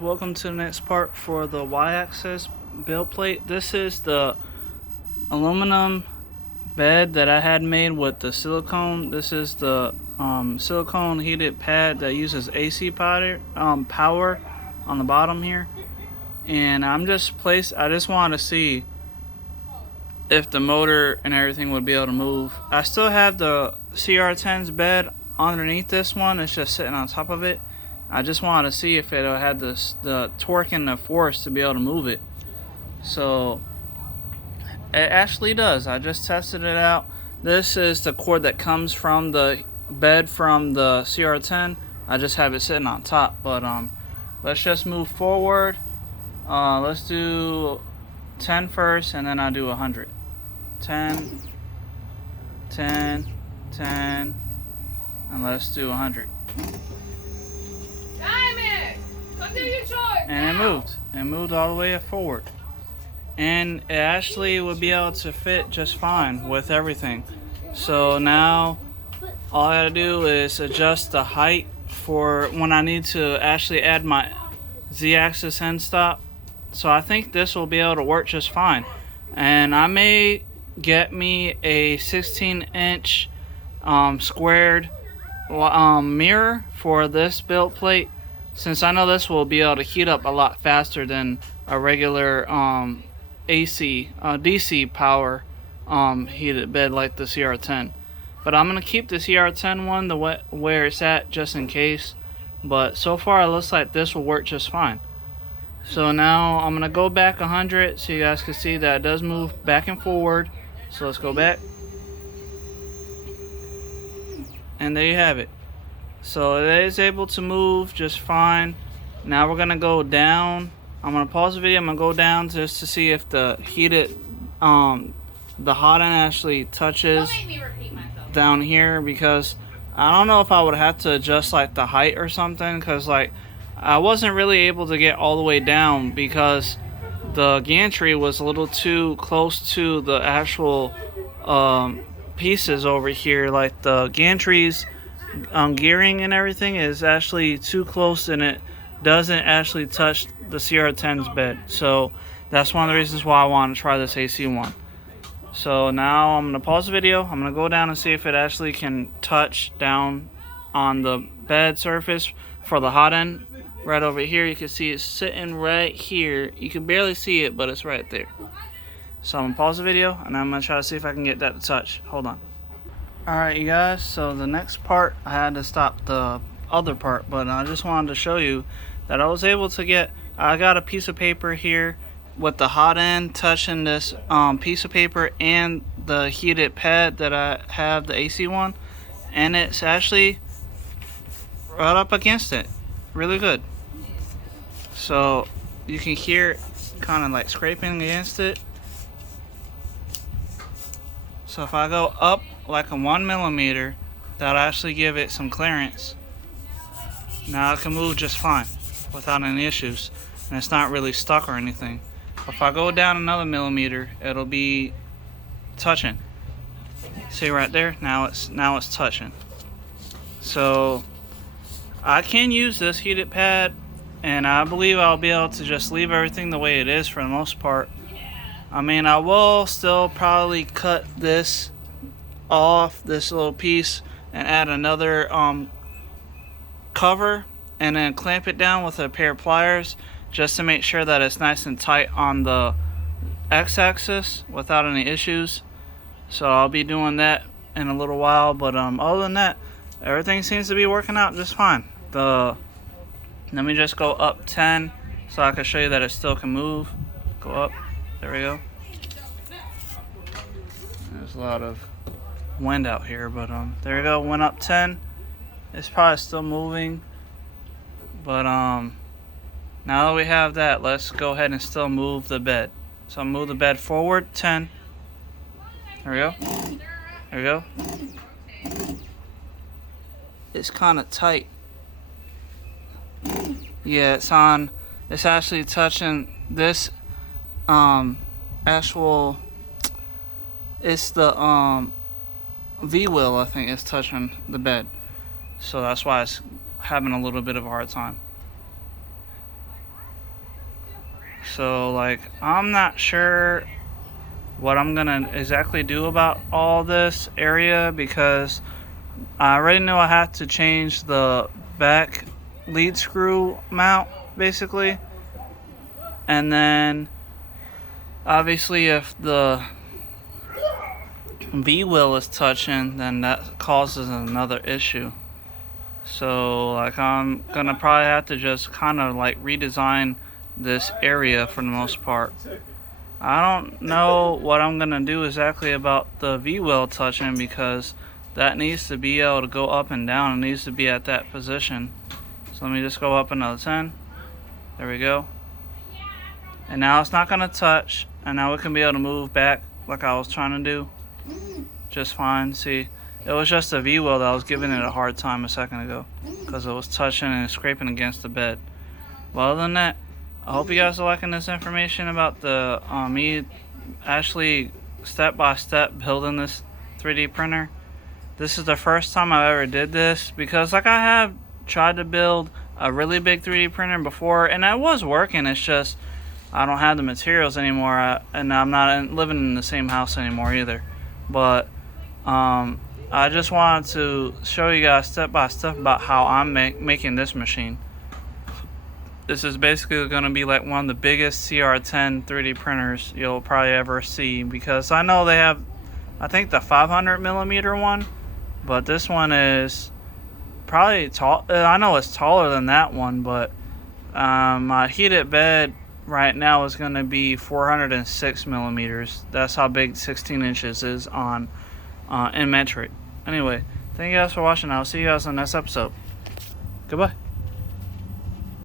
Welcome to the next part for the y-axis build plate. This is the aluminum bed that I had made with the silicone. This is the silicone heated pad that uses AC power on the bottom here. And I just wanted to see if the motor and everything would be able to move. I still have the CR10's bed underneath this one. It's just sitting on top of it. I just wanted to see if it had the torque and the force to be able to move it. So it actually does. I just tested it out. This is the cord that comes from the bed from the CR10. I just have it sitting on top. But let's just move forward. Let's do 10 first, and then I'll do 100. 10, 10, 10, and let's do 100. And it moved all the way forward, and it actually would be able to fit just fine with everything. So now all I gotta do is adjust the height for when I need to actually add my Z-axis end stop. So I think this will be able to work just fine, and I may get me a 16-inch squared mirror for this build plate, since I know this will be able to heat up a lot faster than a regular DC power heated bed like the CR10. But I'm gonna keep the CR10 one where it's at just in case. But so far it looks like this will work just fine. So now I'm gonna go back 100 so you guys can see that it does move back and forward. So let's go back, and there you have it. So it is able to move just fine. Now we're gonna go down. I'm gonna pause the video. I'm gonna go down just to see if the heated, the hot end actually touches down here, because I don't know if I would have to adjust like the height or something, because like I wasn't really able to get all the way down because the gantry was a little too close to the actual pieces over here. Like the gantry's gearing and everything is actually too close, and it doesn't actually touch the CR10's bed. So that's one of the reasons why I want to try this AC one. So now I'm going to pause the video. I'm going to go down and see if it actually can touch down on the bed surface for the hot end. Right over here, you can see it's sitting right here. You can barely see it, but it's right there. So I'm going to pause the video, and I'm going to try to see if I can get that to touch. Hold on. Alright you guys, so the next part, I had to stop the other part, but I just wanted to show you that I was able to get, I got a piece of paper here with the hot end touching this piece of paper and the heated pad that I have, the AC one, and it's actually right up against it. Really good. So you can hear it kind of like scraping against it. So if I go up like a 1 millimeter, that'll actually give it some clearance. Now it can move just fine without any issues, and it's not really stuck or anything. If I go down another millimeter, it'll be touching. See right there? Now it's touching. So I can use this heated pad, and I believe I'll be able to just leave everything the way it is for the most part. I mean, I will still probably cut this off, this little piece, and add another cover, and then clamp it down with a pair of pliers just to make sure that it's nice and tight on the x-axis without any issues. So I'll be doing that in a little while, but other than that, everything seems to be working out just fine. Let me just go up 10 so I can show you that it still can move. Go up. There we go. There's a lot of wind out here, but there we go. Went up 10. It's probably still moving, but now that we have that, let's go ahead and still move the bed. So I'll move the bed forward 10. There we go. There we go. It's kind of tight. Yeah, it's actually touching this actual, it's the V-wheel, I think, is touching the bed. So that's why it's having a little bit of a hard time. So like, I'm not sure what I'm gonna exactly do about all this area, because I already know I have to change the back lead screw mount basically, and then obviously if the V wheel is touching, then that causes another issue. So like, I'm gonna probably have to just kind of like redesign this area for the most part. I don't know what I'm gonna do exactly about the V wheel touching, because that needs to be able to go up and down. It needs to be at that position. So let me just go up another 10. There we go. And now it's not gonna touch, and now it can be able to move back like I was trying to do just fine. See, it was just the V wheel that was giving it a hard time a second ago, because it was touching and scraping against the bed. But other than that, I hope you guys are liking this information about the me actually step by step building this 3D printer. This is the first time I ever did this, because like, I have tried to build a really big 3D printer before, and it was working. It's just I don't have the materials anymore, and I'm not living in the same house anymore either. But I just wanted to show you guys step by step about how I'm making this machine. This is basically going to be like one of the biggest CR10 3D printers you'll probably ever see, because I know they have, I think, the 500mm one, but this one is probably tall. I know it's taller than that one, but my heated bed right now is going to be 406mm. That's how big 16 inches is on in metric. Anyway, thank you guys for watching. I'll see you guys on the next episode. Goodbye.